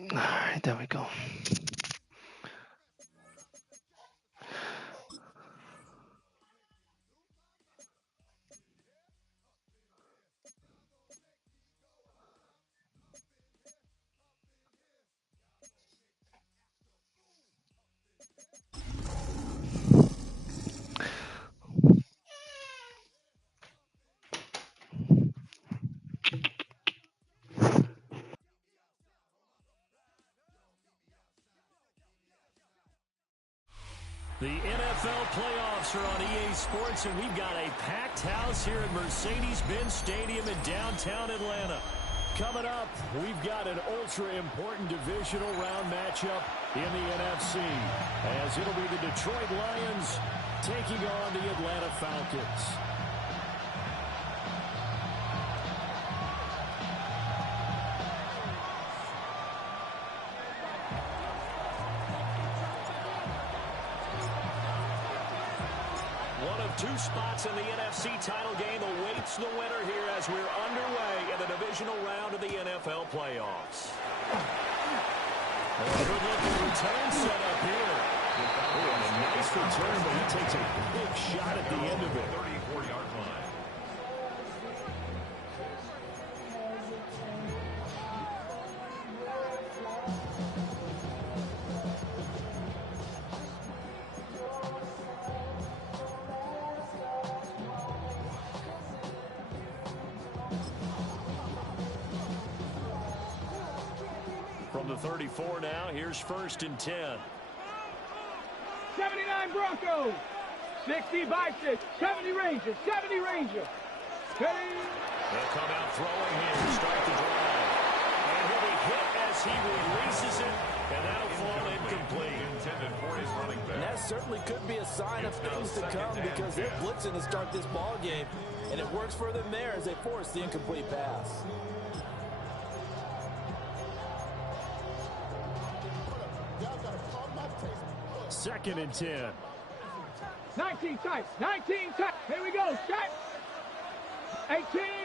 All right, there we go. The NFL playoffs are on EA Sports, and we've got a packed house here at Mercedes-Benz Stadium in downtown Atlanta. Coming up, we've got an ultra-important divisional round matchup in the NFC, as it'll be the Detroit Lions taking on the Atlanta Falcons. Two spots in the NFC title game awaits the winner here as we're underway in the divisional round of the NFL playoffs. A good-looking return set up here. Oh, a nice return, but he takes a big shot at the end of it. 34-yard line. From the 34 now, here's 1st and 10. 79 Broncos, 60 Bison, 70 Rangers, 70 Rangers. They'll come out throwing here to start the drive. And he'll be hit as he releases it, and that'll fall incomplete. And that certainly could be a sign of things to come because they're blitzing to start this ball game, and it works for them there as they force the incomplete pass. 2nd and 10. 19 tight, 19 tight. Here we go, check. 18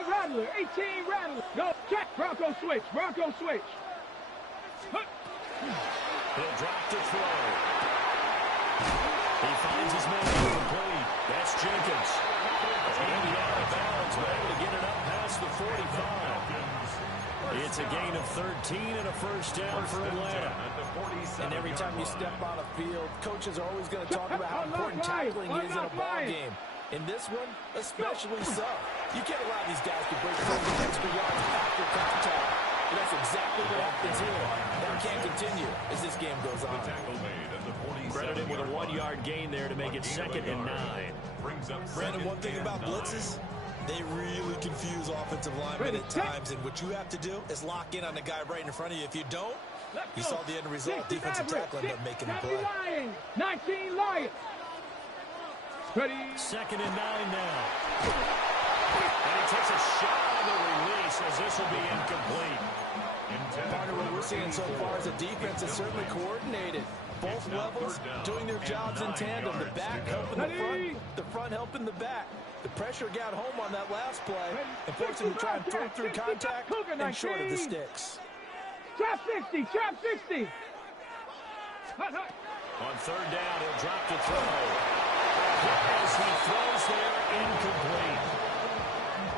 Rattler, 18 Rattler. Go, check. Bronco switch, Bronco switch. He'll drop to throw. He finds his man incomplete. That's Jenkins. He'll be out of bounds, but able to get it up past the 45. It's a gain of 13 and a 1st down for Atlanta. And every time you step on a field, coaches are always going to talk about how important tackling is in a ball game. In this one, especially so. You can't allow these guys to break through the extra yards after contact. And that's exactly what happens here. That can't continue as this game goes on. Credit him with a 1-yard gain there to make it 2nd and 9. Brandon, one thing about blitzes, they really confuse offensive linemen at times, and what you have to do is lock in on the guy right in front of you. If you don't, you saw the end result. Defensive tackle ended up making a play. 19 Lions. Ready. 2nd and 9 now. And he takes a shot on the release as this will be incomplete. Part of what we're seeing so far is the defense is certainly coordinated. Both levels doing their jobs in tandem. The back helping the front helping the back. The pressure got home on that last play and forced him to try and throw through contact and short of the sticks. Trap 60, trap 60. On 3rd down, he'll drop to throw. As he throws there, incomplete.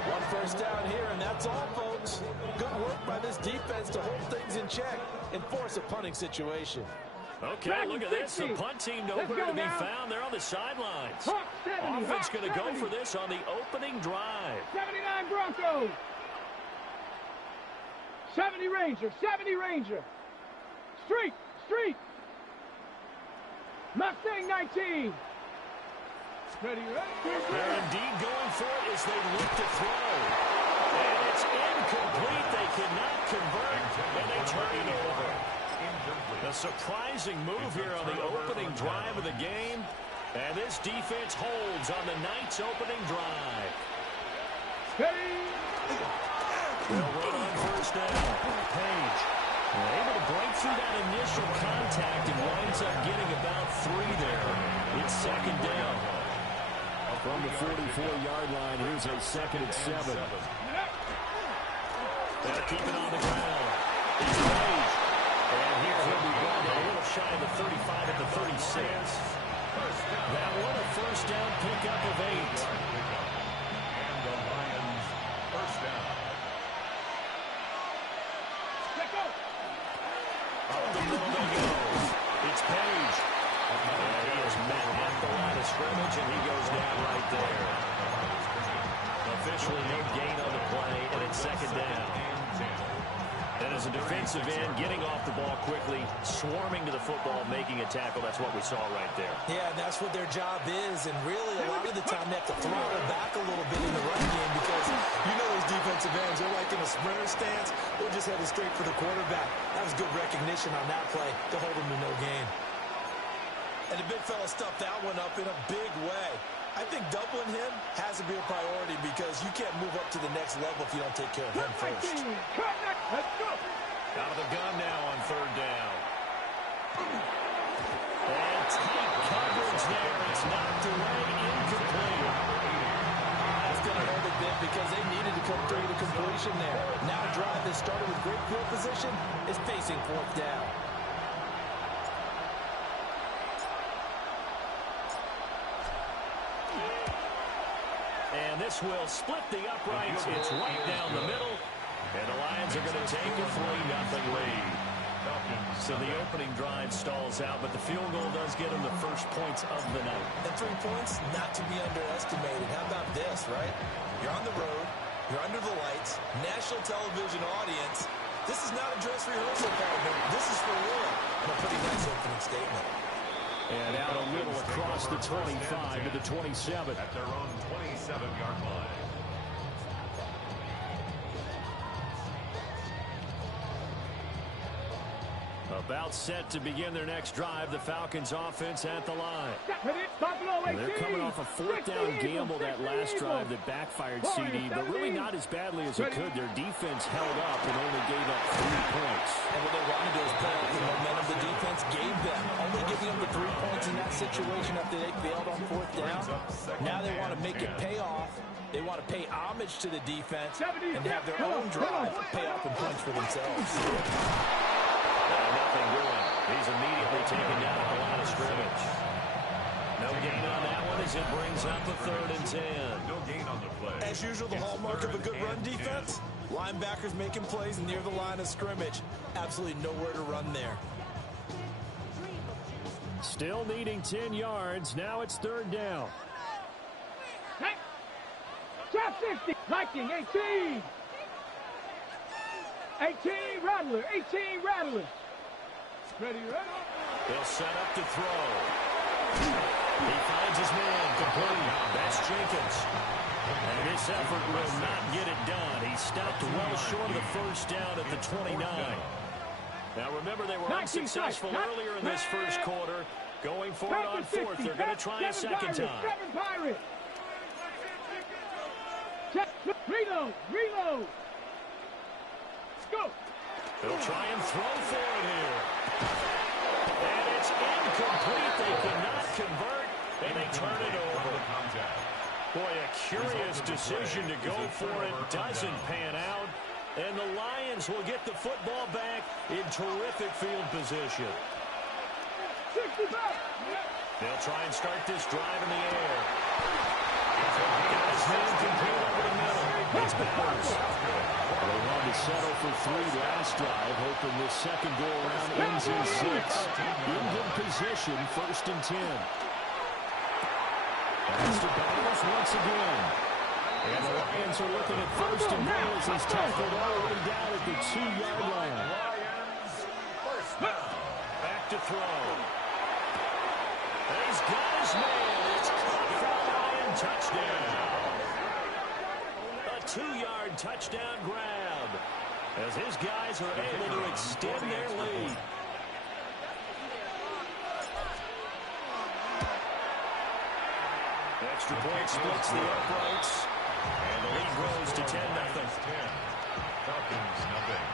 1 first down here, and that's all, folks. Good work by this defense to hold things in check and force a punting situation. Okay, look at this. The punt team nowhere to be found. They're on the sidelines. Offense going to go for this on the opening drive. 79 Broncos. 70 Ranger, 70 Ranger. Street, street. Mustang 19. Ready, ready. They're indeed going for it as they look to throw. And it's incomplete. They cannot convert, and they turn it over. A surprising move here on the opening drive of the game. And this defense holds on the night's opening drive. They'll run on 1st down. Page able to break through that initial contact and winds up getting about 3 there. It's 2nd down. From the 44-yard line, here's a 2nd and 7. They'll keep it on the ground. It's Page. 6. That one a first down pickup of 8. And the Lions first down. Let go. Up the middle they go. It's Page. And he is met at the line of scrimmage, and he goes down right there. Officially no gain on the play, and it's second down. And as a defensive end, getting off the ball quickly, swarming to the football, making a tackle, that's what we saw right there. Yeah, and that's what their job is. And really, a lot of the time, they have to throttle back a little bit in the run game because you know those defensive ends, they're like in a sprinter stance. They're just headed straight for the quarterback. That was good recognition on that play to hold them to no gain. And the big fella stuffed that one up in a big way. I think doubling him has to be a priority because you can't move up to the next level if you don't take care of him first. Let's go. Out of the gun now on third down. And tight coverage there. It's knocked away, incomplete. That's going to hurt a bit because they needed to come through the completion there. Now a drive that started with great field position is facing fourth down. And this will split the uprights. It's right down the middle. And the Lions are going to take a 3-0 lead. So the opening drive stalls out, but the field goal does get them the first points of the night. And 3 points, not to be underestimated. How about this, right? You're on the road. You're under the lights. National television audience. This is not a dress rehearsal, partner. This is for real. And a pretty nice opening statement. And out a little across the 25 to the 27. At their own 27-yard line. About set to begin their next drive. The Falcons offense at the line. They're coming off a fourth down gamble that last drive that backfired CD, but really not as badly as it could. Their defense held up and only gave up 3 points. And what they wanted to do is play off the momentum the defense gave them. Only giving them the 3 points in that situation after they failed on fourth down. Now they want to make it pay off. They want to pay homage to the defense and have their own drive pay off and punch for themselves. Nothing doing. He's immediately taken down at the line of scrimmage. No gain on that one as it brings up a 3rd and 10. No gain on the play. As usual, the hallmark of a good run defense, linebackers making plays near the line of scrimmage. Absolutely nowhere to run there. Still needing 10 yards. Now it's 3rd down. Top 60. Viking 18. 18 Rattler. 18 Rattler. Ready, ready. He'll set up to throw. He finds his man complete. That's Jenkins. And this effort will not get it done. He stopped well short of the first down at the 29. Now remember, they were unsuccessful earlier in this first quarter. Going for it on 4th. They're going to try a second time. 7 Pirates. Reload. Go. They'll try and throw for it here. And it's incomplete. They cannot convert, and they turn it over. Boy, a curious decision to go for it. Doesn't pan out. And the Lions will get the football back in terrific field position. 65. They'll try and start this drive in the air. Got his man complete over the middle. It's Bowers. They wanted to settle for 3 last drive, hoping this second go-around ends in 6. In good position, 1st and 10. Pass to Bowers once again. And the Lions are looking at 1st and goal as he's tackled all the way down at the 2-yard line. Back to throw. And he's got his man. It's caught for a Lion touchdown. A 2-yard touchdown grab as his guys are able to extend their lead. Extra point splits the uprights, and the lead grows to 10-0. Falcons, nothing.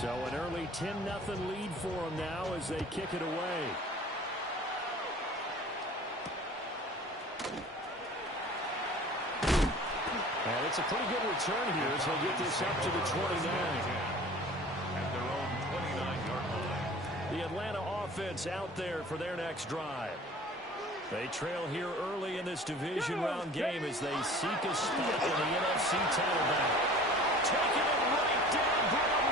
So an early 10-0 lead for them now as they kick it away. And it's a pretty good return here as they get this up to the 29. At their own 29-yard line. The Atlanta offense out there for their next drive. They trail here early in this division round game as they seek a spot in the NFC title battle. Taking it right down Broadway.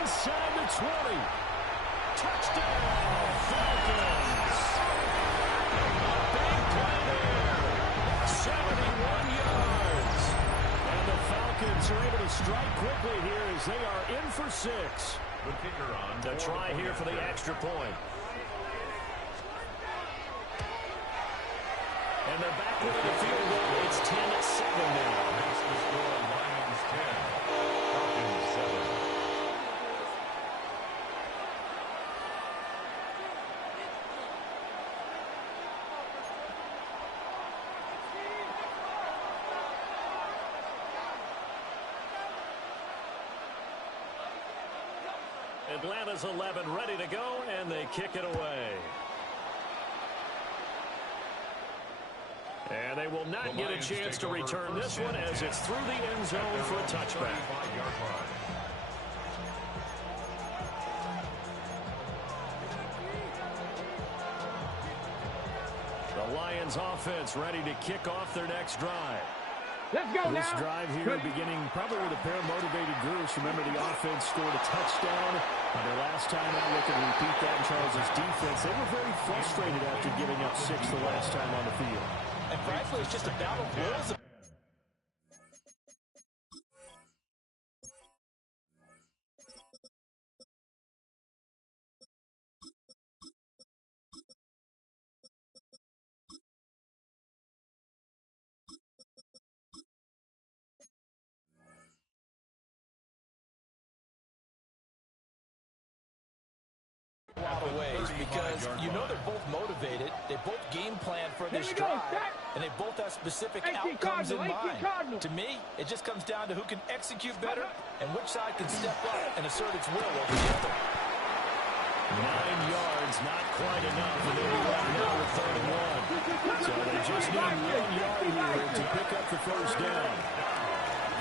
Inside the 20. Touchdown, Falcons. A big play there. 71 yards. And the Falcons are able to strike quickly here as they are in for 6. The kicker on To try here for the extra point. And they're back with the field goal. It's 10-7 now. Makes the score Lions 10, Falcons 7. Atlanta's 11 ready to go, and they kick it away. And they will not get a chance to return this one as it's through the end zone for a touchback. The Lions offense ready to kick off their next drive. Let's go This now. drive here beginning probably with a pair of motivated groups. Remember, the offense scored a touchdown. On their last time out, looking to repeat that in Charles' defense. They were very frustrated after giving up 6 the last time on the field. And frankly, it's just a battle of wills. A lot of ways because you know they're both motivated. They both game plan for this drive, and they both have specific outcomes in mind. To me, it just comes down to who can execute better and which side can step up and assert its will over the other. 9 yards, not quite enough, and they'll be right now with 31. So they just need 1 yard here to pick up the first down.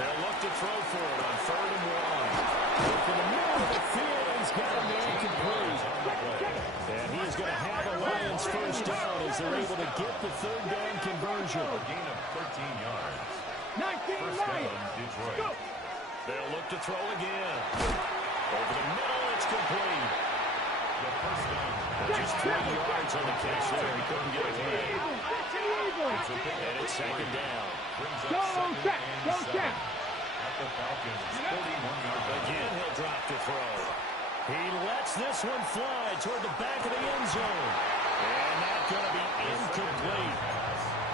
They'll look to throw for it on 3rd and 1. Look in the middle of the field, he's got a man complete. And he is going to have a Lions first down as they're able to get the 3rd down conversion. A gain of 13 yards. 19 First down, Lions. Detroit. Go. They'll look to throw again. Over the middle, it's complete. The first down. Just 3 yards on the catch there. He couldn't get away. And it's 2nd down. Brings up Go, 2nd Jack. and Go, 7 Jack. at the Falcons' 41-yard line. Again, he'll drop to throw. He lets this one fly toward the back of the end zone. And that's going to be incomplete.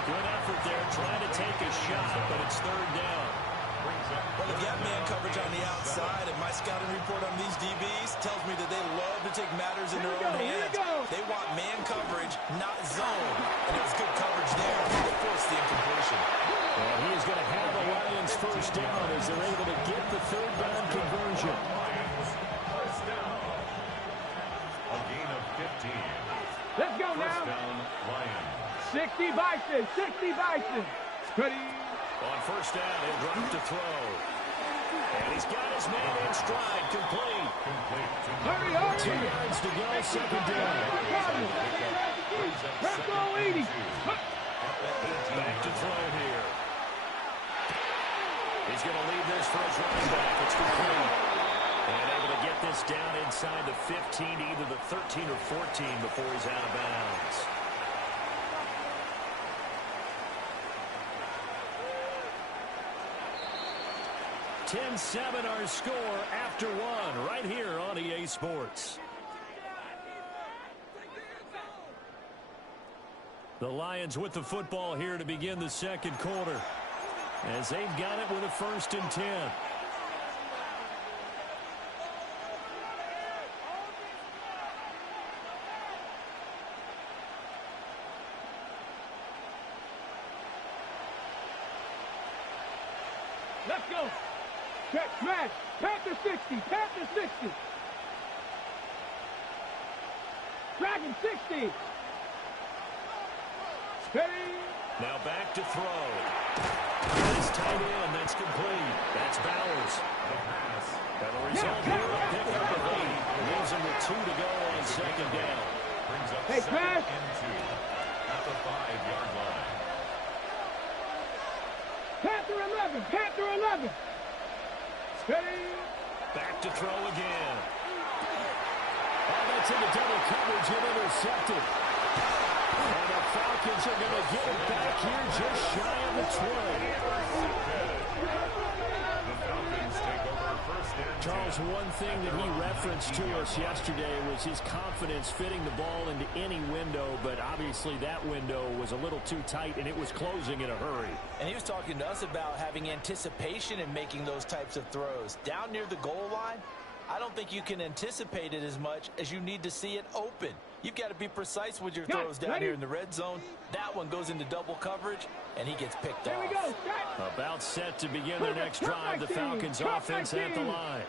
Good effort there, trying to take a shot, but it's 3rd down. Well, if you have man coverage on the outside, and my scouting report on these DBs tells me that they love to take matters in their own hands. They want man coverage, not zone. And it was good coverage there that forced the incompletion. And he is going to have the Lions first down as they're able to get the 3rd down conversion. Lions, first down. A gain of 15. Let's go First now. down, Lions. 60 Bison. 60 Bison. Ready. On first down, he'll drop to throw. And he's got his man in stride, complete. Complete to Hurry, 2 hurry. yards to go, 2nd down. Let's go, 80. Back to throw here. He's going to leave this for his running back. It's complete. And able to get this down inside the 15, either the 13 or 14 before he's out of bounds. $10-7 our score after 1 right here on EA Sports. The Lions with the football here to begin the 2nd quarter as they've got it with a 1st and 10. Let's go. Check, smash. Panther 60. Panther 60. Dragon 60. Steady. Now back to throw. That's tight end. That's complete. That's Bowers. And the result here, a pick up the lead. Leaves him with 2 to go on second down. Brings up Hey, second smash. and 2 at the 5-yard line. Panther 11. Panther 11. Steady. Back to throw again. Oh, that's into double coverage and intercepted. And the Falcons are going to get it back here just shy of the 20. The Falcons take over first and 10. Charles, one thing that he referenced to us yesterday was his confidence fitting the ball into any window, but obviously that window was a little too tight, and it was closing in a hurry. And he was talking to us about having anticipation in making those types of throws. Down near the goal line, I don't think you can anticipate it as much as you need to see it open. You've got to be precise with your throws down here in the red zone. That one goes into double coverage, and he gets picked Here off. we go. Set. About set to begin their next drive, the Falcons offense at the line.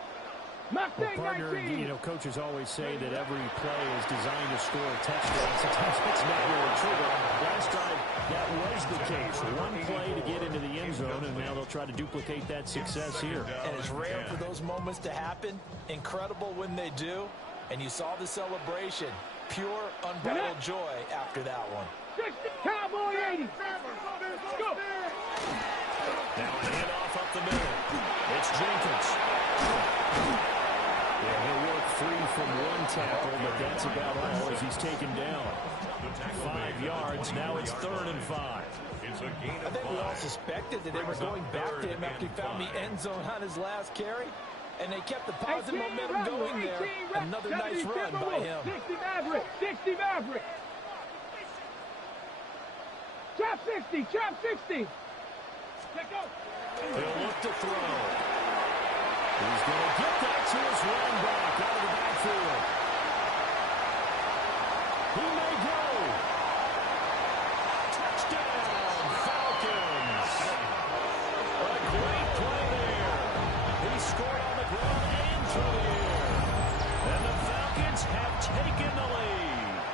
Well, partner, you know, coaches always say that every play is designed to score a touchdown. Sometimes it's not really true. Last drive, that was the case. One play to get into the end zone, and now they'll try to duplicate that success here. And it's rare for those moments to happen. Incredible when they do. And you saw the celebration. Pure, unbridled joy after that one. 60. Cowboy 80. Go. Now a handoff up the middle. It's Jenkins. Yeah, he'll work free from one tackle, but that's about all as he's taken down. 5 yards. Now it's 3rd and 5. It's a gain I of think we all 5. suspected that they were going back to him after he found the end zone on his last carry. And they kept the positive momentum going there. Another nice run by him. 60 Maverick. 60 Maverick. Chop 60. Chop 60. Let go. He'll look to throw. He's going to get that to his running back out of the backfield. He may go. Touchdown, Falcons. A great play there. He scored on the ground and through the air. And the Falcons have taken the lead.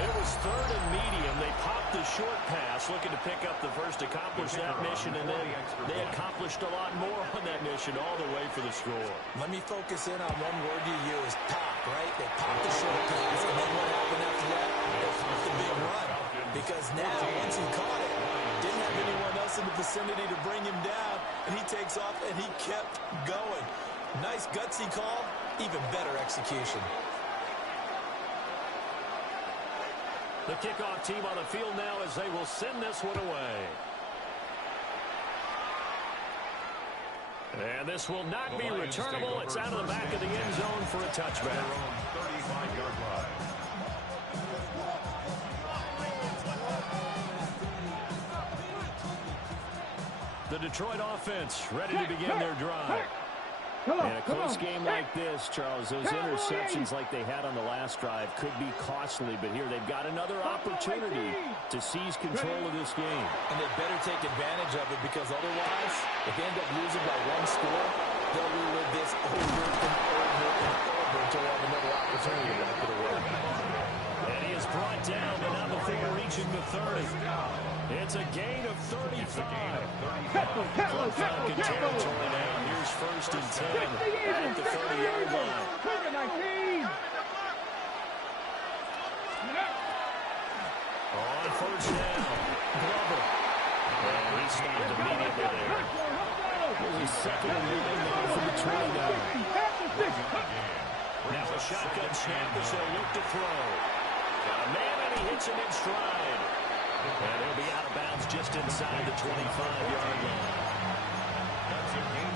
It was 3rd and medium. They popped the short pass, looking to pick up the first, accomplish that mission, and then they accomplished a lot more on that mission all the way for the score. Let me focus in on one word you used, pop, right? They popped the short pass, and then what happened after that? They popped the big run. Because now, once he caught it, didn't have anyone else in the vicinity to bring him down, and he takes off, and he kept going. Nice gutsy call, even better execution. The kickoff team on the field now as they will send this one away. And this will not be returnable. It's out of the back of the end zone for a touchback. 35-yard line. The Detroit offense ready to begin their drive. Come on, And a close game like this, Charles, those interceptions like they had on the last drive could be costly, but here they've got another opportunity to seize control of this game. And they better take advantage of it, because otherwise, if they end up losing by 1 score, they'll relive this over and over and over until they have another opportunity to knock it away. And he is brought down, but not before reaching the 30. It's a gain of 35. From Falcon territory now. Here's 1st and 10 at the 30-yard line. On 1st down, Glover. And he stopped immediately there. There's a 2nd and 9 from the 29. Now a shotgun snap as they look to throw. Got a man, and he hits him in stride. And he'll be out of bounds just inside the 25-yard line.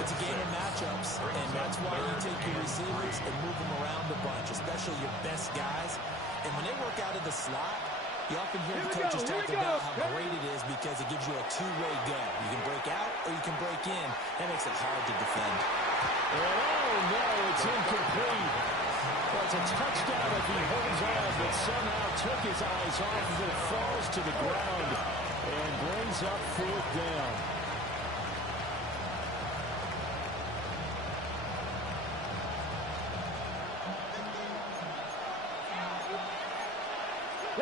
It's a game of matchups, and that's why you take your receivers and move them around a bunch, especially your best guys. And when they work out of the slot, you often hear the coaches talk about how great it is because it gives you a two-way go. You can break out or you can break in. That makes it hard to defend. Oh, no, it's incomplete. Well, it's a touchdown if he holds on, but somehow took his eyes off of it, falls to the ground, and brings up 4th down.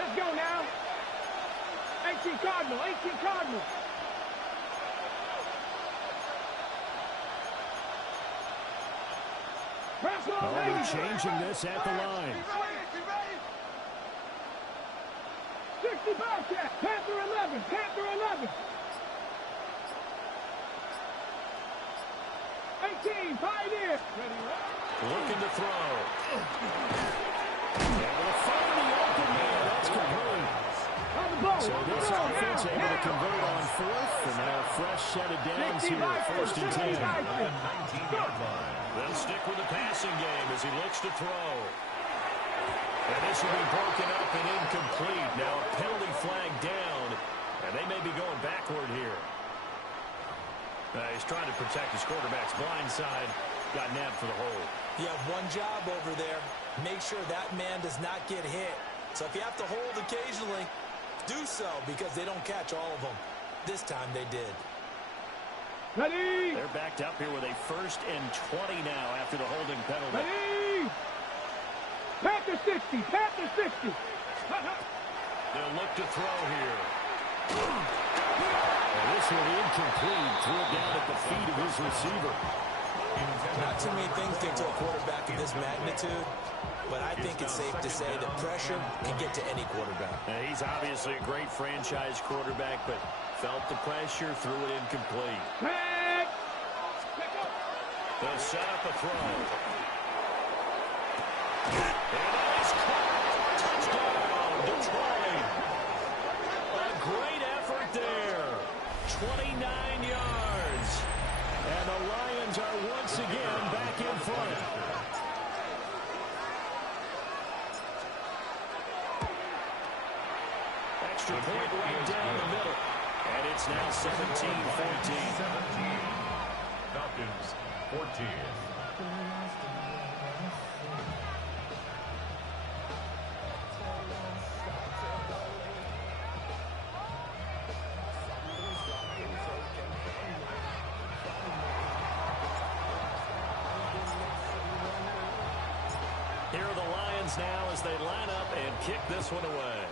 Let's go now. 18 Cardinal, 18 Cardinal. Oh, they're changing this at the line. 60 Bobcat, Panther 11, Panther 11. 18, Pioneer. Looking to throw. Able to find the open man. That's complete. So this offense able to convert on fourth, and now a fresh set of downs here at 1st and 10. They'll stick with the passing game as he looks to throw. And this will be broken up and incomplete. Now a penalty flag down, and they may be going backward here. He's trying to protect his quarterback's blind side. Got nabbed for the hold. You have one job over there. Make sure that man does not get hit. So if you have to hold occasionally, do so, because they don't catch all of them. This time they did. Ready. They're backed up here with a 1st and 20 now after the holding penalty. Ready. Panther 60, Panther 60. They'll look to throw here. And this one incomplete. Threw it down at the feet of his receiver. Not too many things get to a quarterback of this magnitude, but I think it's safe to say that pressure can get to any quarterback. He's obviously a great franchise quarterback, but felt the pressure, threw it incomplete. They'll set up a throw. And it's caught. Touchdown, Detroit. A great effort there. 29 yards. And the Lions are once again back in front. Extra point right down the middle. And it's now 17-14. 17. Falcons, 14. Here are the Lions now as they line up and kick this one away.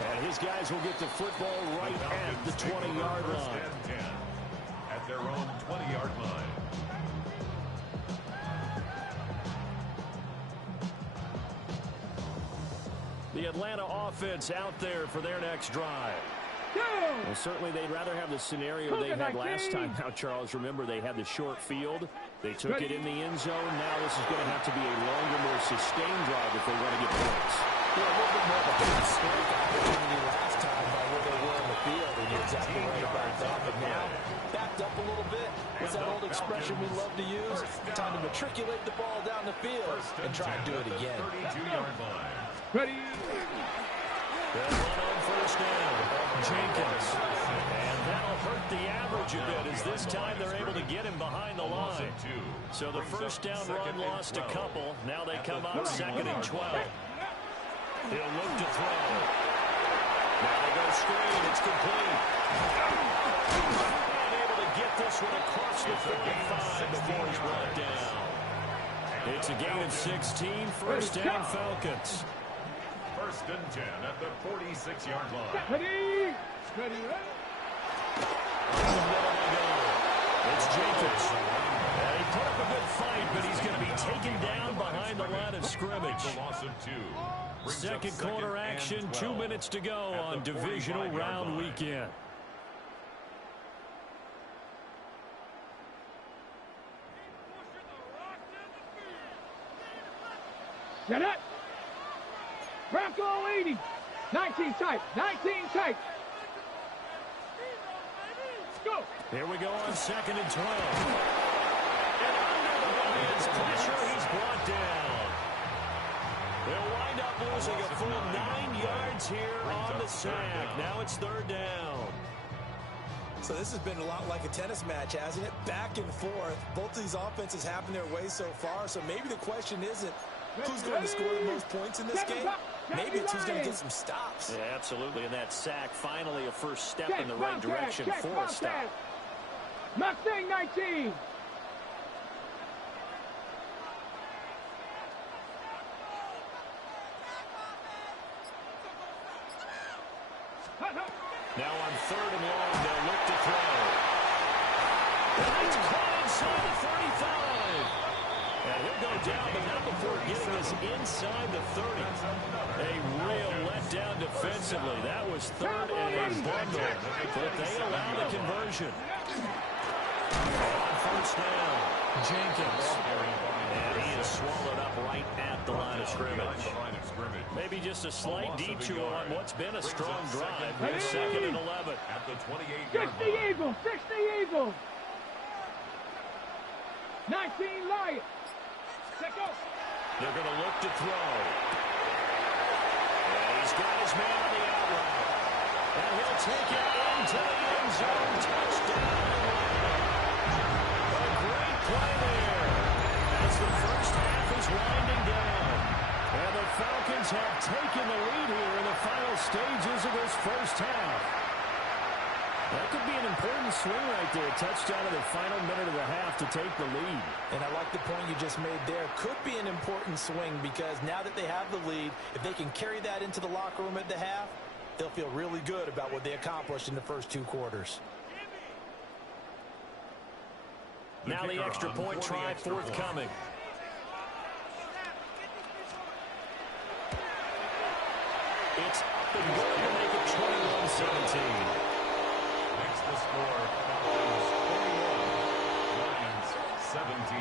And his guys will get the football right at the 20-yard line. At their own 20-yard line. The Atlanta offense out there for their next drive. Well, certainly they'd rather have the scenario they had last time. Now, Charles, remember they had the short field. They took it in the end zone. Now this is going to have to be a longer, more sustained drive if they want to get points. Yeah, a little bit more of a historic opportunity last time by where they were in the field, and you're exactly right about that. But now, backed up a little bit. What's that old expression we love to use? Time to matriculate the ball down the field and try and do it again. 32-yard line. Ready. They'll run on 1st down. Jenkins. And that'll hurt the average a bit as this time they're able to get him behind the line. So the 1st down run lost a couple. Now they come out 2nd and 12. He'll look to throw. Now they go screen. It's complete. And able to get this one across the 45 before he's brought down. It's a gain of 16. 1st down Falcons. 1st and 10 at the 46-yard line. Ready. Ready. It's Jenkins. He put up a good fight, but he's going to be taken down behind the line of scrimmage. Second quarter action, 2 minutes to go on divisional round weekend. Set it. Bronco 80. 19 tight. 19 tight. Go. Here we go on 2nd and 12. And under the Lions' pressure, he's brought down. They'll wind up losing a full 9 yards here on the sack. Now it's 3rd down. So this has been a lot like a tennis match, hasn't it? Back and forth. Both of these offenses having their way so far. So maybe the question isn't who's going to score the most points in this game. Maybe it's who's going to get some stops. Yeah, absolutely. And that sack, finally a first step in the right direction for a stop. Mustang 19. Now on 3rd and long, they'll look to throw. And it's caught inside the 35. And he'll go down, but not before getting us inside the 30. A real letdown defensively. That was 3rd and a bundle, but they allow the conversion. On 1st down, Jenkins. And he is swallowed up right at the line of scrimmage. Maybe just a slight detour on what's been a strong drive. Here's 2nd and 11. At the 28-yard 60 line. Eagles, 60 Eagles. 19 Lions. They're going to look to throw. And he's got his man on the out route. And he'll take it into the end zone. Touchdown. A great play there as the first half is winding down. And the Falcons have taken the lead here in the final stages of this first half. That could be an important swing right there. Touchdown in the final minute of the half to take the lead. And I like the point you just made there. Could be an important swing because now that they have the lead, if they can carry that into the locker room at the half, they'll feel really good about what they accomplished in the first 2 quarters. Now the extra point try forthcoming. It's up and going to make it 21-17. Makes the score Falcons 21, Lions 17.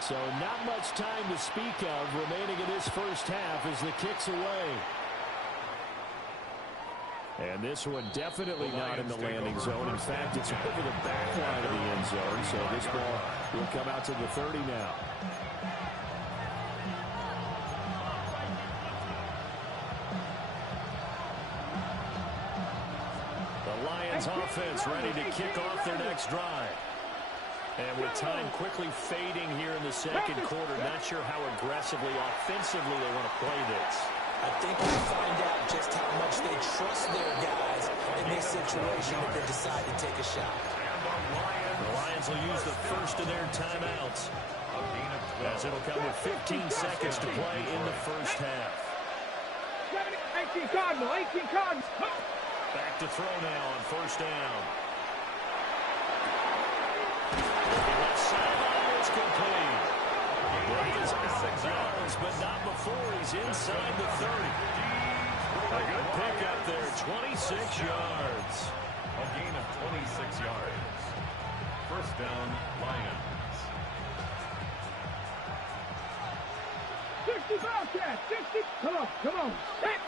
So not much time to speak of remaining in this first half as the kick's away. And this one definitely not in the landing zone. In fact, it's over the back line of the end zone. So this ball will come out to the 30 now. The Lions offense ready to kick off their next drive. And with time quickly fading here in the second quarter, not sure how aggressively, offensively they want to play this. I think we'll find out just how much they trust their guys in this situation if they decide to take a shot. The Lions will use the first of their timeouts, as it'll come with 15 seconds to play in the first half. 18 Cardinal, 18 Cardinal. Back to throw now on 1st down. Sideline is complete. He is out 6 yards, but not before he's inside the 30. A good pickup there, 26 yards. A gain of 26 yards. 1st down, Lions. 60 Bobcats, 60. Come on. Set.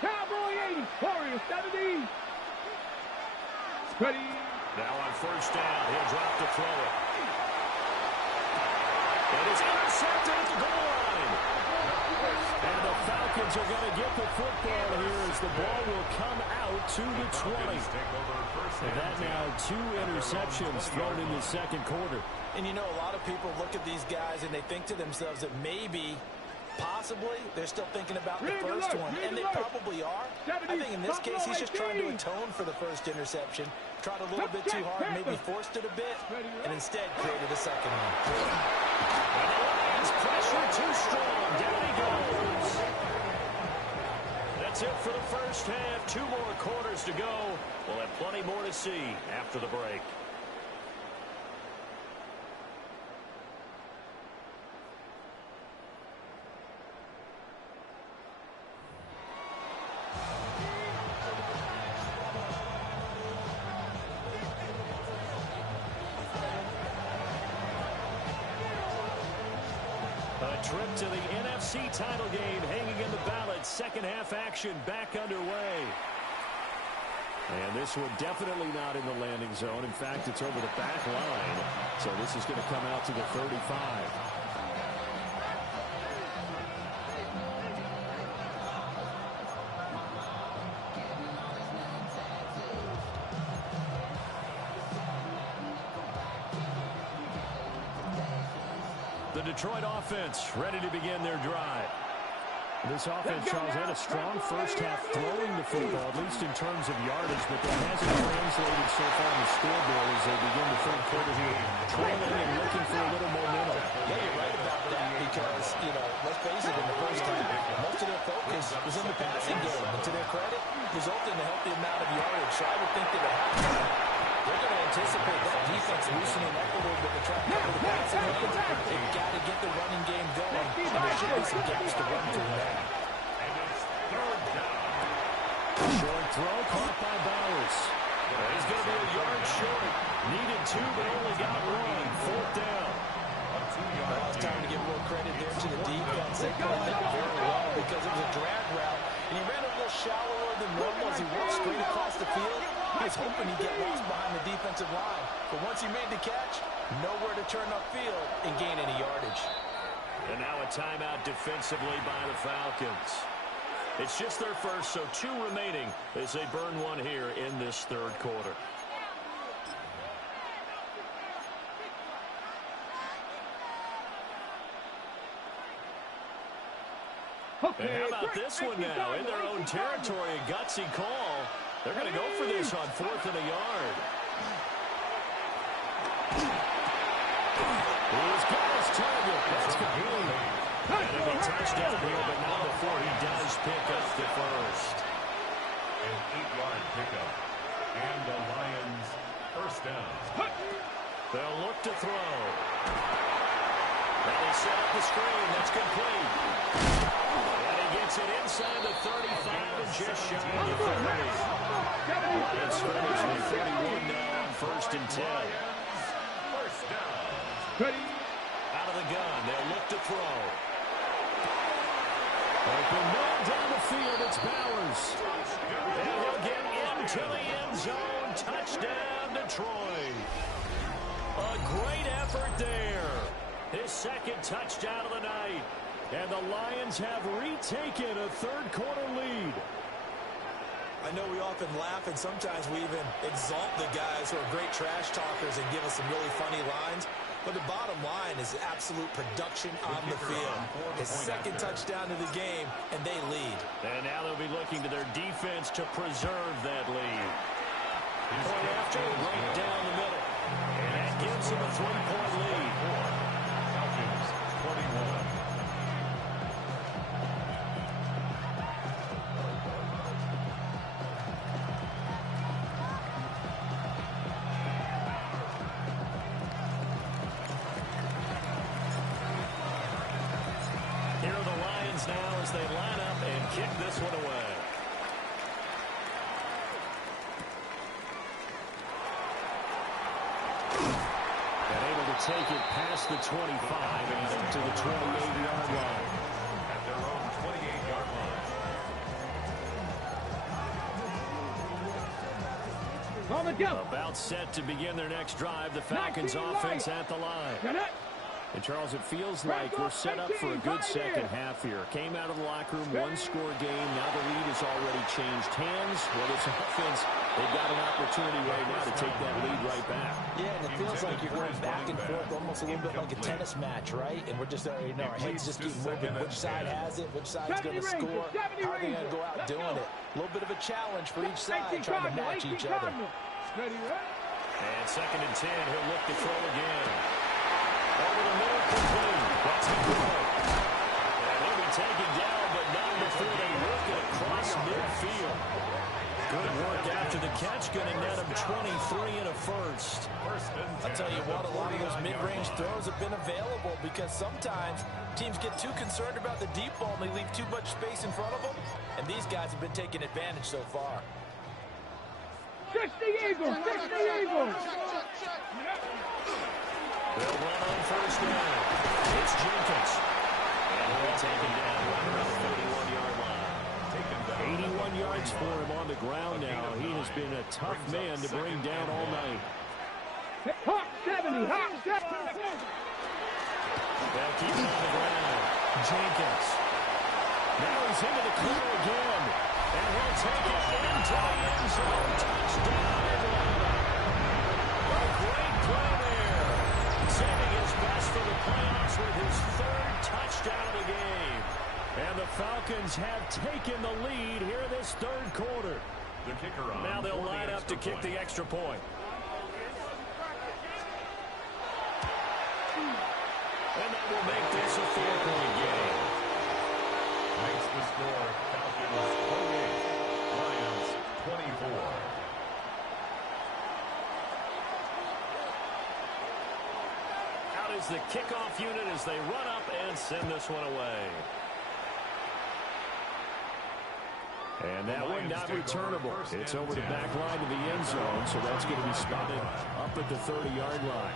Cowboy 80, Warrior 70. Ready. Now on 1st down, he'll drop to throw it. And it's intercepted at the goal line. And the Falcons are going to get the football here as the ball will come out to the 20. And that now 2 interceptions thrown in the second quarter. And you know, a lot of people look at these guys and they think to themselves that maybe, possibly, they're still thinking about the first one. And they probably are. I think in this case, he's just trying to atone for the first interception. Tried a little bit too hard, maybe forced it a bit, and instead created a second one. And the Lions pressure too strong. Down he goes. That's it for the first half. 2 more quarters to go. We'll have plenty more to see after the break. A trip to the NFC title game hanging in the balance. Second half action back underway. And this one definitely not in the landing zone. In fact, it's over the back line. So this is going to come out to the 35. The the Detroit offense ready to begin their drive. This offense, Charles, had a strong first half throwing the football, at least in terms of yardage, but that hasn't translated so far on the scoreboard as they begin the third quarter here, trailing and looking for a little momentum. Yeah, you're right about that because, let's face it, in the first half, most of their focus was in the passing game. And to their credit, resulted in a healthy amount of yardage. So I would think that at halftime, they're going to anticipate that defense loosening up a little bit to try to cover the passing game. They've got to get the running game going, and there should be some gaps to run through there. And it's third down. Short throw caught by Bowers. He's going to be a yard short. Needed two, but only got one. Fourth down. Well, it's time to give more credit there to the defense. They played that very well because it was a drag route, and he ran a little shallower than normal as he walked straight across the field. He was hoping he'd get lost behind the defensive line. But once he made the catch, nowhere to turn upfield and gain any yardage. And now a timeout defensively by the Falcons. It's just their first, so 2 remaining as they burn one here in this third quarter. And how about this one now? In their own territory, a gutsy call. They're going to go for this on 4th and a yard. He's got his target. That's complete. And it'll be touchdown here, but not before he does pick up the first. An 8-yard pickup. And the Lions first down. They'll look to throw. Now they set up the screen. That's complete. And he gets it inside the 35 and just shy of the 30. It's scrimmage with 31 now on 1st and 10. First down. Out of the gun. They'll look to throw. Open man down the field. It's Bowers. And he'll get into the end zone. Touchdown, Detroit. A great effort there. His second touchdown of the night. And the Lions have retaken a third quarter lead. I know we often laugh and sometimes we even exalt the guys who are great trash talkers and give us some really funny lines. But the bottom line is absolute production on the field. His second touchdown of the game, and they lead. And now they'll be looking to their defense to preserve that lead. Point after, right down the middle. And that gives them a 3-point lead. Falcons 21. Here are the Lions now as they line up and kick this one away. And able to take it past the 25 and up to the 28-yard line. At their own 28-yard line. On the go. About set to begin their next drive. The Falcons offense at the line. And, Charles, it feels like we're set up for a good second half here. Came out of the locker room, one-score game. Now the lead has already changed hands. Well, this offense, they've got an opportunity right now to take that lead right back. Yeah, and it feels like you're going back and forth almost a little bit like a tennis match, right? And we're just, our heads just keep moving. Which side has it? Which side's going to score? How are they going to go out doing it? A little bit of a challenge for each side, trying to match each other. And 2nd and 10, he'll look to throw again. Over the middle, complete. That's complete. And he'll be taken down, but not before they work it across midfield. Good work after the catch, going to net him 23 and a first. I'll tell you what, a lot of those mid-range throws have been available because sometimes teams get too concerned about the deep ball and they leave too much space in front of them. And these guys have been taking advantage so far. 60 Eagles! 60 Eagles! They'll run on first down. It's Jenkins. And he'll take him down right around the 31-yard line. 81 yards for him on the ground now. He has been a tough man to bring down all night. Hawk 70! Hawk 70! They'll keep it on the ground. Jenkins. Now he's into the clear again. And he'll take it into the end zone. Touchdown, Atlanta. A great play there. Saving his best for the playoffs with his third touchdown of the game. And the Falcons have taken the lead here this third quarter. The kicker on now they'll for line the up to kick point. the extra point. And that will make this a 4-point game. Makes the score Falcons 28, Lions 24. Out is the kickoff unit as they run up and send this one away. And that one not returnable. It's over the back line to the end zone, so that's going to be spotted up at the 30-yard line.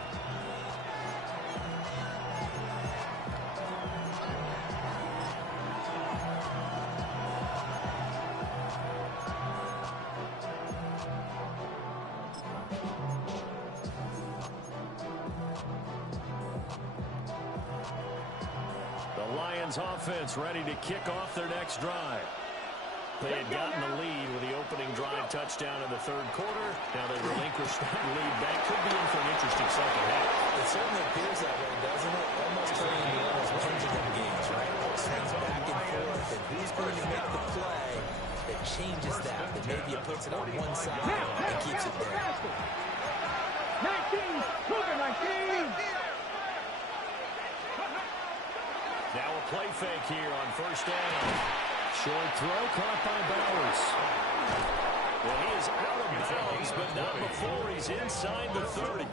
The Lions offense ready to kick off their next drive. They had gotten the lead with the opening drive touchdown in the third quarter. Now they relinquished that lead. That could be in for an interesting second half. It certainly appears that way, doesn't it? Almost turning into one of those pendulum games, right? Swings back and forth, and who's going to make the play that changes that maybe it puts it on one side and keeps it there. 19, Cougar 19. Now a play fake here on first down. Short throw caught by Bowers. Well, he is out of bounds, but not before he's inside the 30.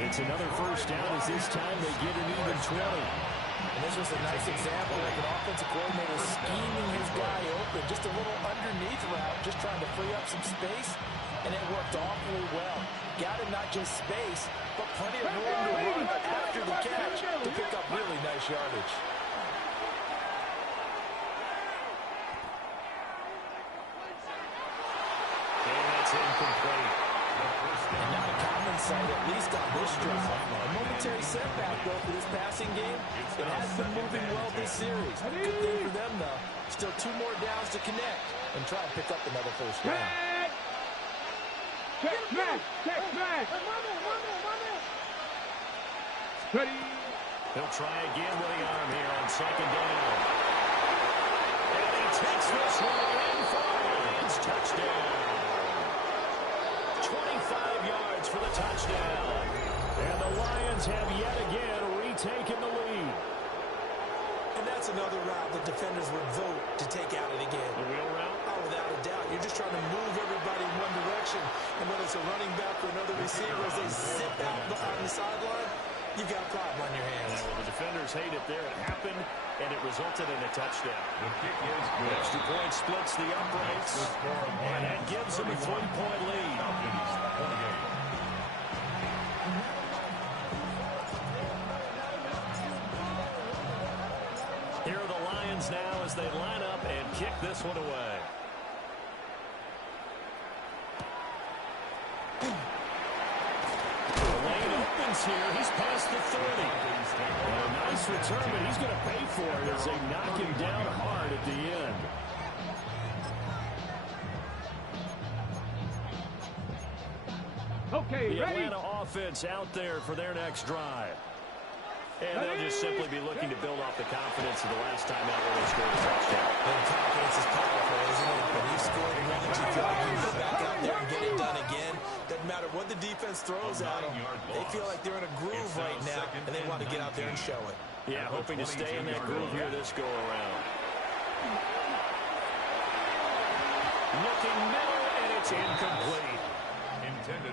It's another first down as this time they get an even 20. And this was a nice example of an offensive coordinator scheming his guy open. Just a little underneath route, just trying to free up some space. And it worked awfully well. Got him not just space, but plenty of room to run after the catch to pick up really nice yardage. Incomplete. And not a common sight, at least on this drive. A momentary setback, though, for this passing game. It has been moving well this series. Good thing for them, though. Still 2 more downs to connect and try and pick up another first down. Check back. Ready. He'll try again with the arm here on second down. And he takes this one in for the Lions touchdown. 25 yards for the touchdown. And the Lions have yet again retaken the lead. And that's another route the defenders would vote to take out it again. The wheel route? Oh, without a doubt. You're just trying to move everybody in one direction. And whether it's a running back or another receiver, as they zip out on the sideline, you've got a problem on your hands. Well, the defenders hate it there. It happened, and it resulted in a touchdown. The kick is good. Extra point splits the uprights, and that gives them a 3-point lead. Falcons 28. Here are the Lions now as they line up and kick this one away. The lane opens here. He's past the 30. And a nice return, but he's going to pay for it as they knock him down hard at the end. Okay, The ready. Atlanta offense out there for their next drive. And they'll just simply be looking to build off the confidence of the last time out where they scored a touchdown. And confidence is powerful, isn't it? When you scored once, you feel like you can go back out there and get it done again. Doesn't matter what the defense throws at them. They feel like they're in a groove right now, and they want to get out there and show it. Yeah, hoping to stay in that groove here this go-around. Looking middle, and it's incomplete.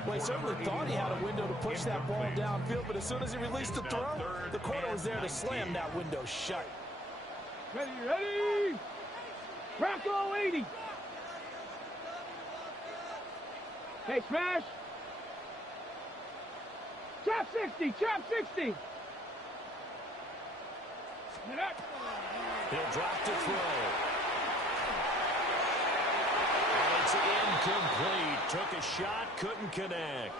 Well, he certainly thought he had a window to push that ball downfield, but as soon as he released the throw, the corner was there to slam that window shut. Ready. Bronco 80. Hey, smash. Chop 60. He'll drop to throw. And it's incomplete. Took a shot, couldn't connect.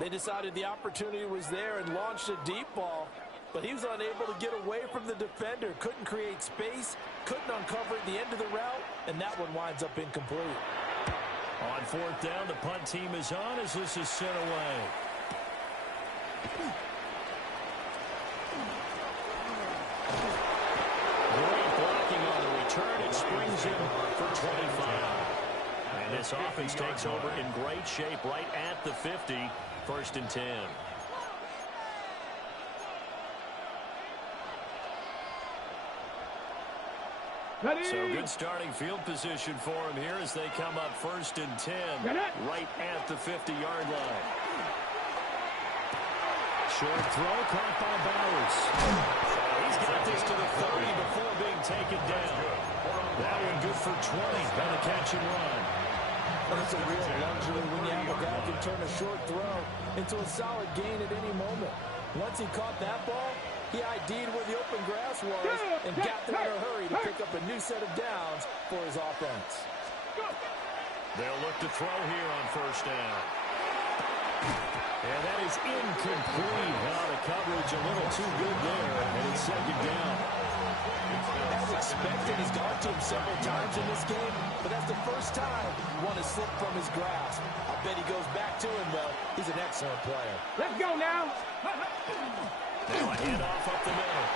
They decided the opportunity was there and launched a deep ball, but he was unable to get away from the defender. Couldn't create space, couldn't uncover at the end of the route, and that one winds up incomplete. On fourth down, the punt team is on as this is sent away. tackles him for 25. And this offense takes over in great shape right at the 50, 1st and 10. So good starting field position for him here as they come up 1st and 10 right at the 50-yard line. Short throw caught by Bowers. He's got this to the 30 before being taken down. That one good for 20 on the catch and run. It's a real luxury when you have a guy who can turn a short throw into a solid gain at any moment. Once he caught that ball, he ID'd where the open grass was and got there in a hurry to pick up a new set of downs for his offense. They'll look to throw here on 1st down. And that is incomplete. Now the coverage a little too good there, and it's 2nd down. As expected, he's gone to him several times in this game, but that's the first time one has slipped from his grasp. I bet he goes back to him, though. He's an excellent player. Let's go now. Now a handoff up the middle.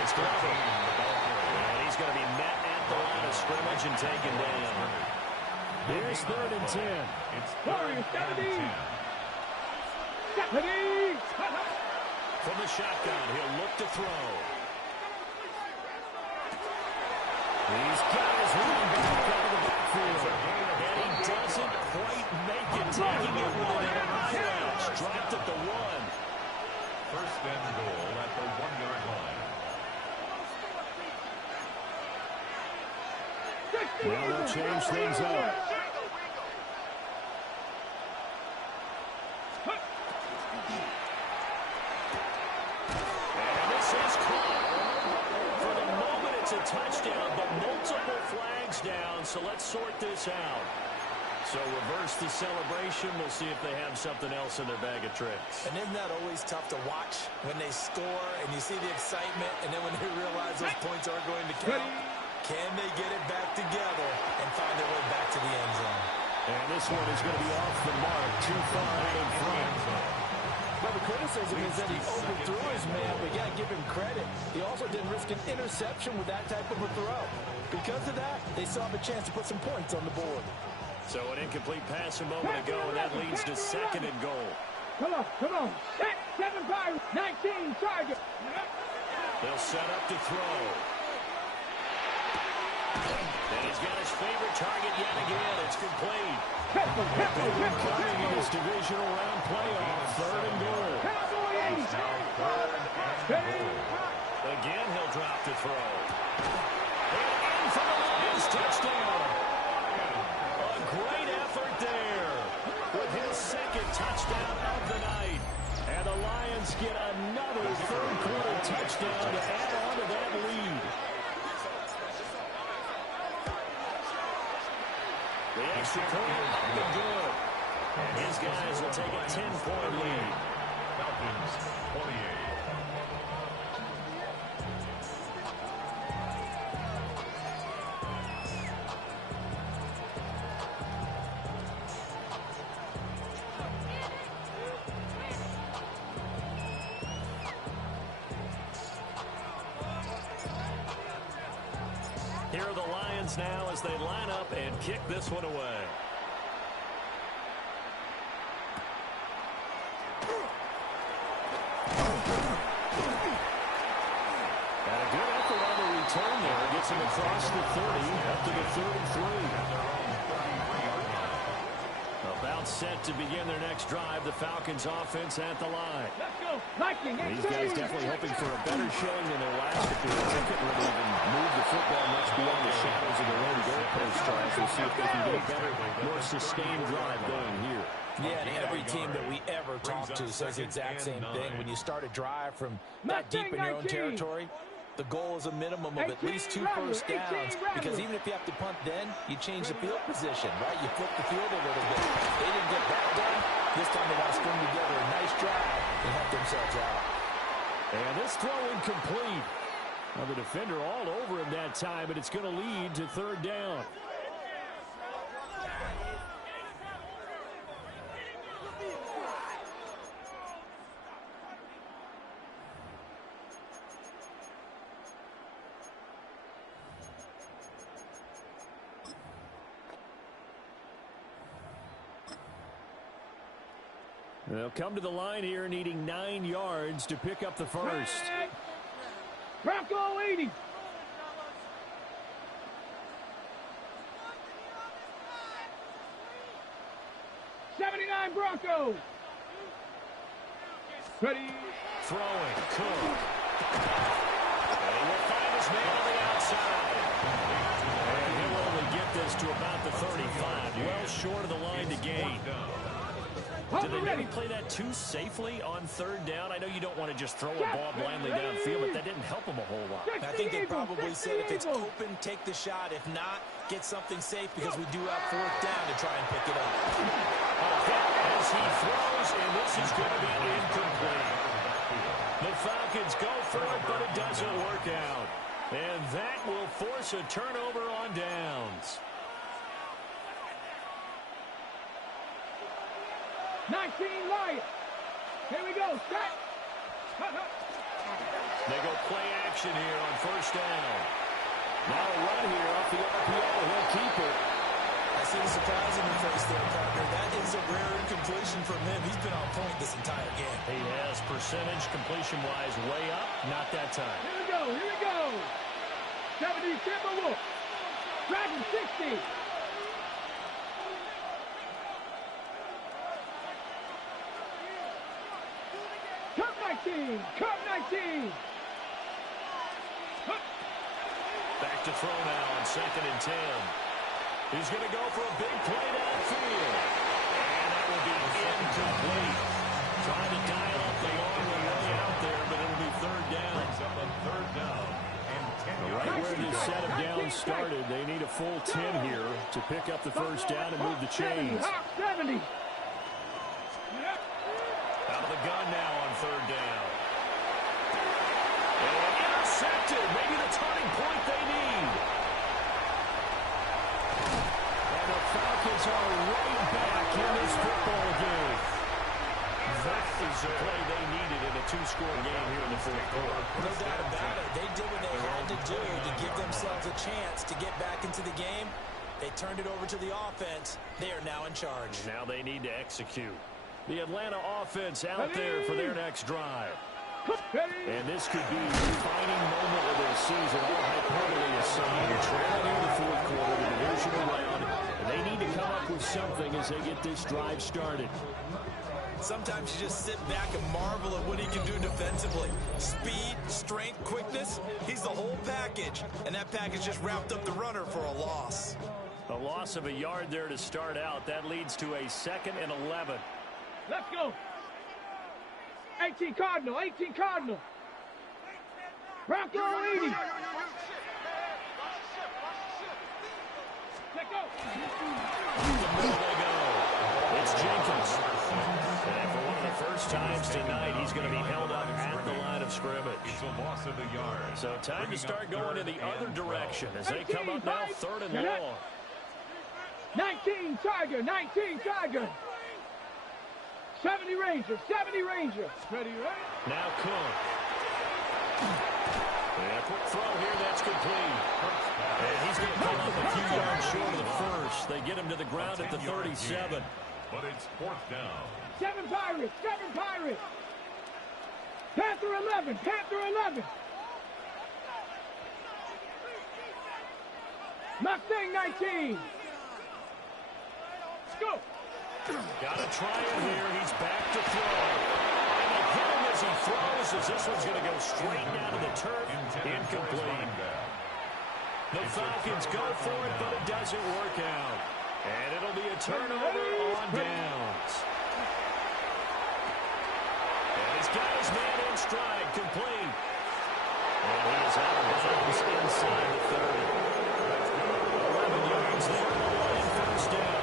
It's Gudda. And he's going to be met at the line of scrimmage and taken down. Here's 3rd and 10. It's 3rd and 10. From the shotgun, he'll look to throw. He's got his running back out of the backfield. And he doesn't quite make it, taking it with an high edge. Dropped at the 1. 1st and goal at the 1-yard line. Well, they'll change things up. And this is caught. For the moment, it's a touchdown, but multiple flags down, so let's sort this out. So reverse the celebration. We'll see if they have something else in their bag of tricks. And isn't that always tough to watch when they score and you see the excitement, and then when they realize those points aren't going to count? Can they get it back together and find their way back to the end zone? And this one is going to be off the mark, too far out in front. Well, the criticism is that he overthrew his man, but you got to give him credit. He also didn't risk an interception with that type of a throw. Because of that, they still have a chance to put some points on the board. So an incomplete pass a moment ago, and that leads to 2nd and goal. Come on. 7-5, 19, target. They'll set up to throw. And he's got his favorite target yet again. It's complete. Coming in his divisional round playoff, 3rd and goal. Again, he'll drop to throw. And in for the Lions, touchdown. A great effort there with his 2nd touchdown of the night. And the Lions get another 3rd-quarter touchdown to add on to that lead. The extra point up and good. And his guys will take a 10-point lead. Falcons 28. Here are the Lions now as they line up and kick this one away. And a good effort on the return there. Gets him across the 30, up to the 33. About set to begin their next drive. The Falcons offense at the line. These guys definitely hoping for a better showing than their last appearance. They couldn't really even move the football much beyond the shadows of their own goalpost, Charles. We'll see if they can get a better, more sustained drive going here. Yeah, and every team that we ever talk to says the exact same thing. When you start a drive from that deep in your own territory, the goal is a minimum of at least 2 first downs, because even if you have to punt then, you change the field position, right? You flip the field a little bit. They didn't get that done. This time they got to string together a nice drive and help themselves out. And this throw incomplete. Well, the defender all over him that time, but it's going to lead to 3rd down. They'll come to the line here needing 9 yards to pick up the first. Bronco 80. '79 Broncos. Ready. Throwing. Cook. And he will find his man on the outside. And he'll only get this to about the 35. Well short of the line to gain. Did they maybe play that too safely on 3rd down? I know you don't want to just throw a ball blindly downfield, but that didn't help them a whole lot. I think they probably said if it's open, take the shot. If not, get something safe because we do have 4th down to try and pick it up. As he throws, and this is going to be incomplete. The Falcons go for it, but it doesn't work out. And that will force a turnover on downs. 19 Lions. Here we go. Set. They go play action here on 1st down. Now a run here off the RPO. He'll keep it. I see the surprise in your face there, partner. That is a rare incompletion from him. He's been on point this entire game. He has percentage completion-wise way up. Not that time. Here we go. Here we go. 70 Timberwolves. Dragon 60. Cup 19. Cup 19. Back to throw now on 2nd and 10. He's going to go for a big play downfield. And that will be incomplete. Trying to dial up the long one way out there, but it'll be 3rd down. Brings up a 3rd down and 10 Right yards. where this set of downs started, they need a full 10 here to pick up the 1st down and move the chains. 70. Out of the gun now on 3rd down. And intercepted. Maybe the turning point they need. And the Falcons are right back in this football game. That is the play they needed in a 2-score game here in the 4th quarter. No doubt about it. They did what they had to do to give themselves a chance to get back into the game. They turned it over to the offense. They are now in charge. Now they need to execute. The Atlanta offense out there for their next drive. And this could be the defining moment of their season. All hyperbole aside, trailing into the 4th quarter, the divisional round, and they need to come up with something as they get this drive started. Sometimes you just sit back and marvel at what he can do defensively. Speed, strength, quickness, he's the whole package. And that package just wrapped up the runner for a loss. A loss of a yard there to start out. That leads to a 2nd and 11. Let's go. 18 Cardinal. 18 Cardinal. Bronco 80. Let's go. There they go. It's Jenkins. And for one of the first times tonight, he's going to be held up at the line of scrimmage. It's a loss of a yard. So time to start going in the other direction as they come up now 3rd and long. 19 Tiger. 19 Tiger. 70 Ranger. 70 Ranger. Ready, right? Now Cook. And a quick throw here. That's complete. And he's going to come up a few yards short of the first. They get him to the ground at the 37. But it's 4th down. 7 Pirates. 7 Pirates. Panther 11. Panther 11. Mustang 19. Let's go. Got to try it here. He's back to throw. And they hit him as he throws, as this one's going to go straight down to the turf. Incomplete. The Falcons go for it, but it doesn't work out. And it'll be a turnover on downs. And he's got his man in stride, complete. And he is out of bounds inside the 30. 11 yards there, and 1st down.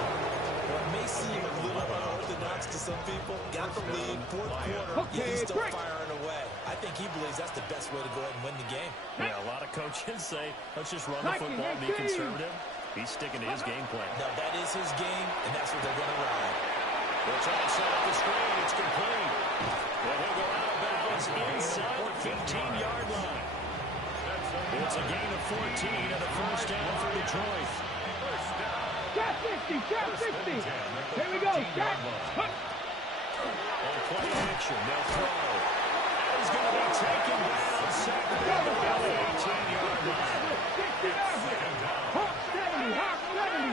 Well, it may seem a little unorthodox to some people. Got the lead, 4th quarter, yet he's still firing away. I think he believes that's the best way to go ahead and win the game. Yeah, a lot of coaches say, let's just run the football and be conservative. He's sticking to his game plan. No, that is his game, and that's what they're going to ride. They'll try to set up the screen. It's complete. And he'll go out of bounds inside the 15-yard line. It's a gain of 14 and a 1st down for Detroit. Shot 60. Shot 60. Here we go. Shot. Play action. They'll throw. And he's going to be taken down. Second down around the 18-yard line. Hawk 70, Hawk 70.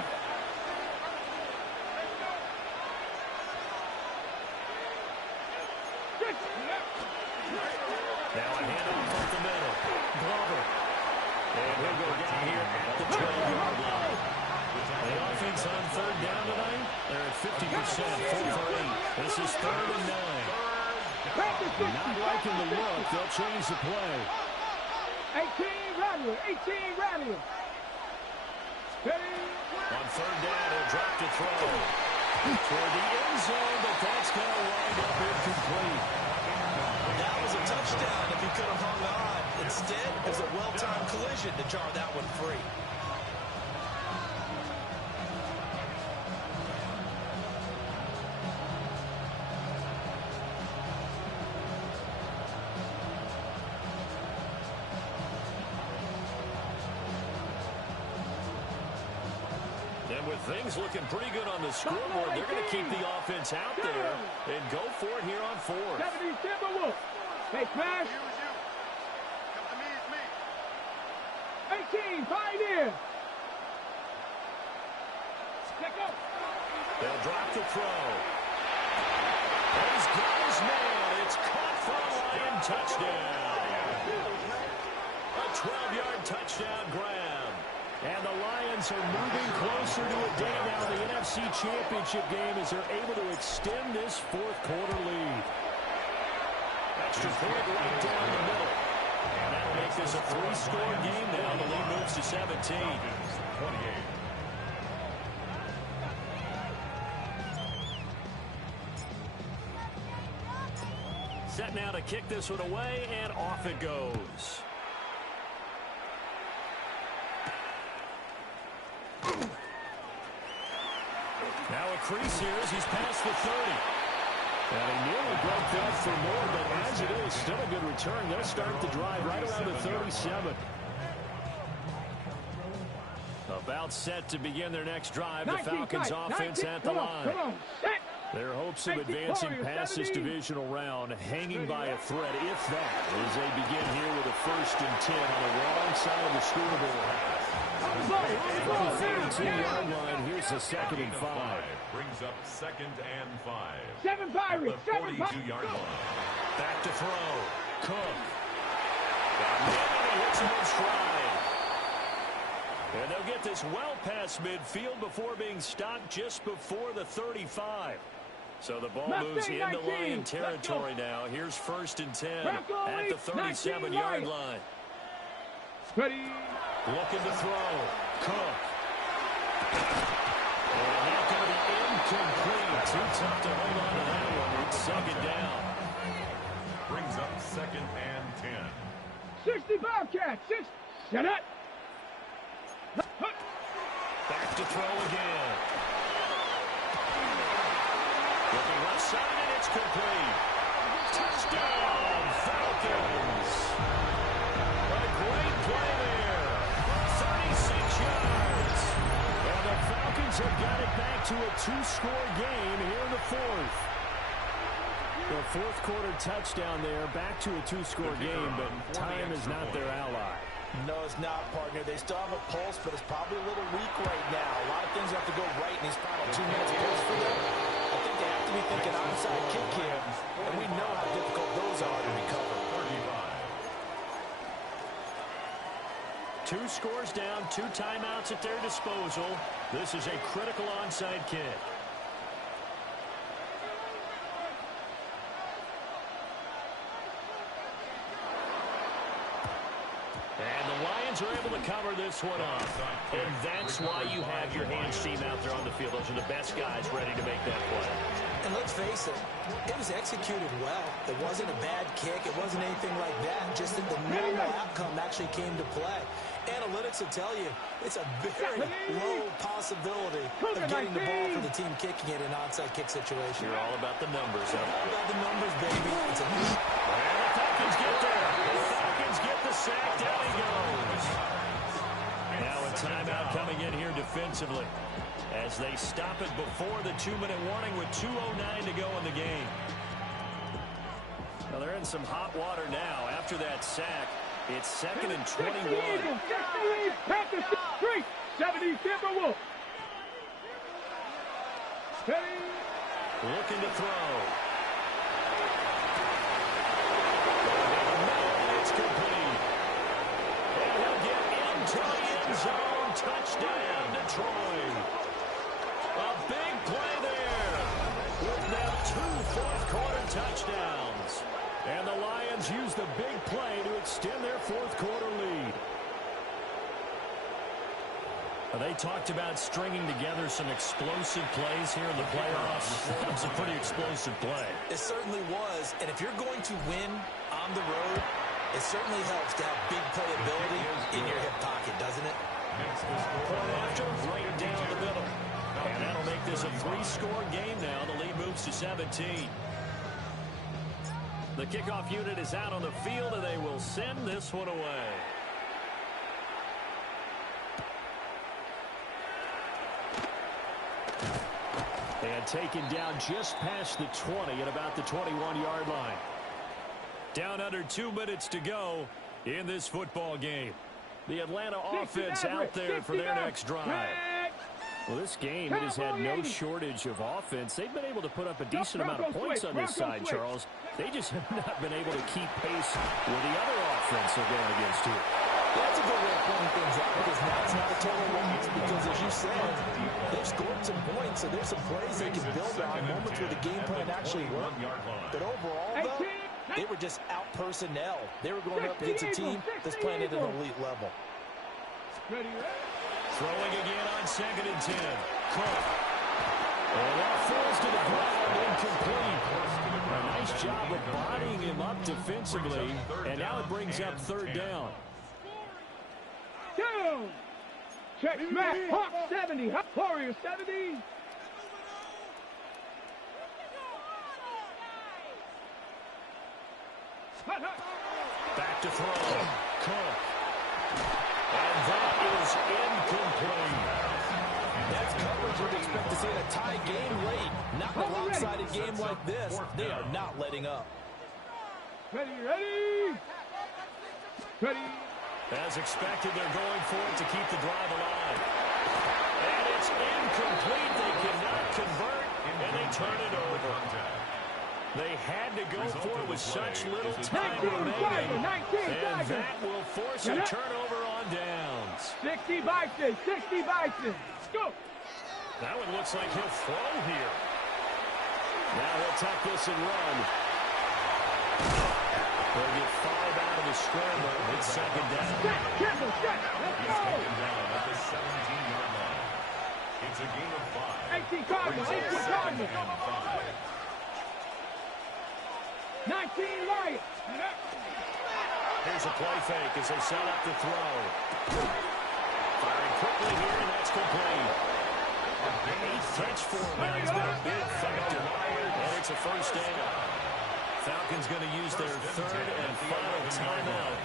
Now a handoff up the middle. Glover. And he'll go down here at the 12-yard line. The offense on third down tonight, they're at 50%, 4 for 8. This is 3rd and 9. Not liking the look. They'll change the play. 18 Rattler, 18 Rattler. On third down, he'll drop to throw. Toward the end zone, but that's going to wind up incomplete. That was a touchdown if he could have hung on. Instead, it was a well-timed collision to jar that one free. And with things looking pretty good on the scoreboard, they're going to keep the offense out there and go for it here on 4th. 70 Timberwolves. They pass. 18, pioneer. They'll drop the throw. And he's got his man. It's caught for a Lion touchdown. A 12-yard touchdown grab. And the Lions are moving closer to a day now in the NFC Championship game as they're able to extend this 4th quarter lead. Extra point right down the middle. And that'll make this a 3-score game now. The lead moves to 17. 28. Set now to kick this one away, and off it goes. Now a crease here as he's past the 30. And he nearly broke that for more, but as it is, still a good return. They'll start the drive right around the 37. About set to begin their next drive. The Falcons offense at the line. Their hopes of advancing past this divisional round hanging by a thread, if that, as they begin here with a 1st and 10 on the wrong side of the scoreboard. From the 32-yard line, here's the 2nd and 5. Brings up 2nd and 5. 7 Pirates, 7 Pirates. 42-yard line. Back to throw. Cook. And he hits him in stride. And they'll get this well past midfield before being stopped just before the 35. So the ball moves into Lion territory now. Here's 1st and 10 at the 37-yard line. Ready. Looking to throw. Cook. And that's going to be incomplete. Too tough to hold on to that one. It's 2nd down. Brings up 2nd and 10. 60 Bobcats. 6. Shut up. Back to throw again. Looking left side, and it's complete. Touchdown, Falcons. A great play there. 36 yards. And the Falcons have got it back to a 2-score game here in the 4th. The 4th quarter touchdown there, back to a 2-score game, but time is not their ally. No, it's not, partner. They still have a pulse, but it's probably a little weak right now. A lot of things have to go right in these final 2 minutes post for them. I think they have to be thinking onside kick here, and we know how difficult those are to recover. 2 scores down, 2 timeouts at their disposal. This is a critical onside kick. Are able to cover this one up. And that's why you have your hands team out there on the field. Those are the best guys ready to make that play. And let's face it, it was executed well. It wasn't a bad kick. It wasn't anything like that. Just that the normal outcome actually came to play. Analytics will tell you it's a very low possibility of getting the ball for the team kicking it in an onside kick situation. You're all about the numbers, huh? All about the numbers, baby. It's a and the Falcons get there. The Falcons get the sack. Down he goes. Now a timeout coming in here defensively as they stop it before the 2-minute warning with 2:09 to go in the game. Well, they're in some hot water now. After that sack, it's 2nd and 21. 60 Panthers 3, 70 Timberwolves. Looking to throw. It's complete. And he'll get into the end zone. Touchdown, Detroit. A big play there. With now 2 fourth-quarter touchdowns. And the Lions use the big play to extend their fourth-quarter lead. They talked about stringing together some explosive plays here in the playoffs. That was a pretty explosive play. It certainly was. And if you're going to win on the road, it certainly helps to have big playability in your hip pocket, doesn't it? Point after, right down the middle. And that'll make this a 3-score game now. The lead moves to 17. The kickoff unit is out on the field, and they will send this one away. And taken down just past the 20 at about the 21-yard line. Down under 2 minutes to go in this football game. The Atlanta offense out there for their next drive. Well, this game, it has had no shortage of offense. They've been able to put up a decent amount of points on this side, Charles. They just have not been able to keep pace with the other offense they're going against here. That's a good way of pointing things out, because now it's not a total loss, because as you said, they've scored some points, so there's some plays they can build on, moments where the game plan actually worked. But overall, though, they were just out personnel. They were going up against a team that's playing at an elite level. Throwing again on 2nd and 10. Cook. And that falls to the ground, incomplete. A nice job of bodying him up defensively, and now it brings up 3rd down. Down. Check smack. Hawk 70. Warrior 70. Back to throw. Cook. And that is incomplete. That's coverage you'd expect to see in a tie game late. Not in a lopsided game like this. They are not letting up. Ready. As expected, they're going for it to keep the drive alive. And it's incomplete. They cannot convert, and they turn it over. They had to go for it with such little time remaining. And that will force a turnover on downs. 60 Bison. Go. That one looks like he'll throw here. Now he'll tuck this and run. They'll get 5 out of the scramble. It's 2nd down. Let's go. Taken down at the 17-yard line. It's a game of 5. 18 Cardinals. 19 Lions. Here's a play fake as they set up the throw. Firing quickly here, and that's complete. 8th catch for him now. He's been a big factor. And it's a 1st down. Falcons going to use their 3rd and final timeout.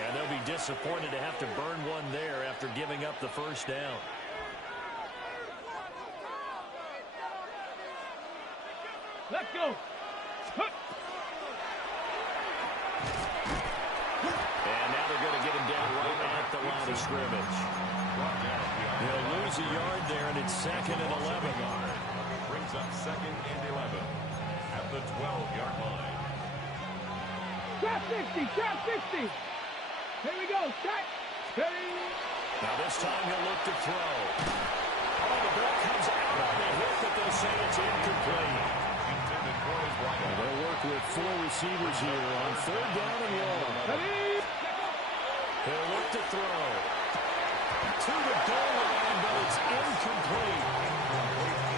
And they'll be disappointed to have to burn one there after giving up the 1st down. Let's go. And now they're going to get him down right at the line of scrimmage. They'll lose a yard there, and it's 2nd and 11. Brings up 2nd and 11 at the 12-yard line. Trap 60. Here we go. Set. Ready. Now this time he'll look to throw. Oh, the ball comes out on the hit, but they'll say it's incomplete. They'll work with 4 receivers here on 3rd down and 1. Ready. He'll look to throw. To the goal line, but it's incomplete.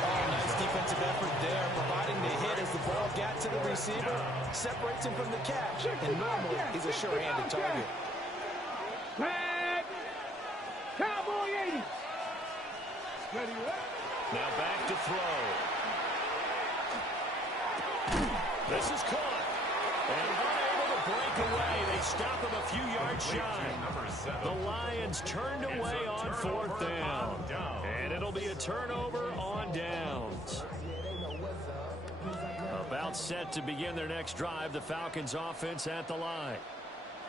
Oh, nice defensive effort there, providing the hit as the ball got to the receiver, separates him from the catch, and normally he's a sure-handed target. Red. Cowboy 80. Ready. Now back to throw. This is caught. And unable to break away. They stop him a few yards shy. The Lions turned away on 4th down. And it'll be a turnover on downs. A About set to begin their next drive. The Falcons offense at the line.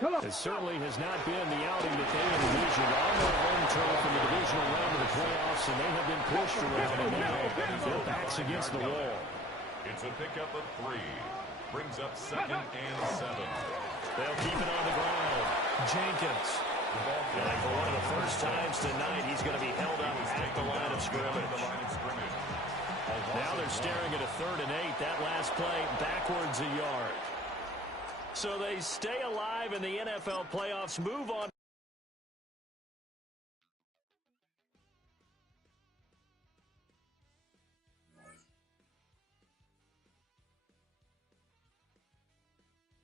It certainly has not been the outing that they envisioned on their home turf in the divisional round of the playoffs, and they have been pushed around, and now their backs against the wall. It's a pickup of 3. Brings up 2nd and 7. They'll keep it on the ground. Jenkins. And for one of the first times tonight, he's going to be held up at the line of scrimmage. Now they're staring at a 3rd and 8. That last play backwards a yard. So they stay alive in the NFL playoffs, move on.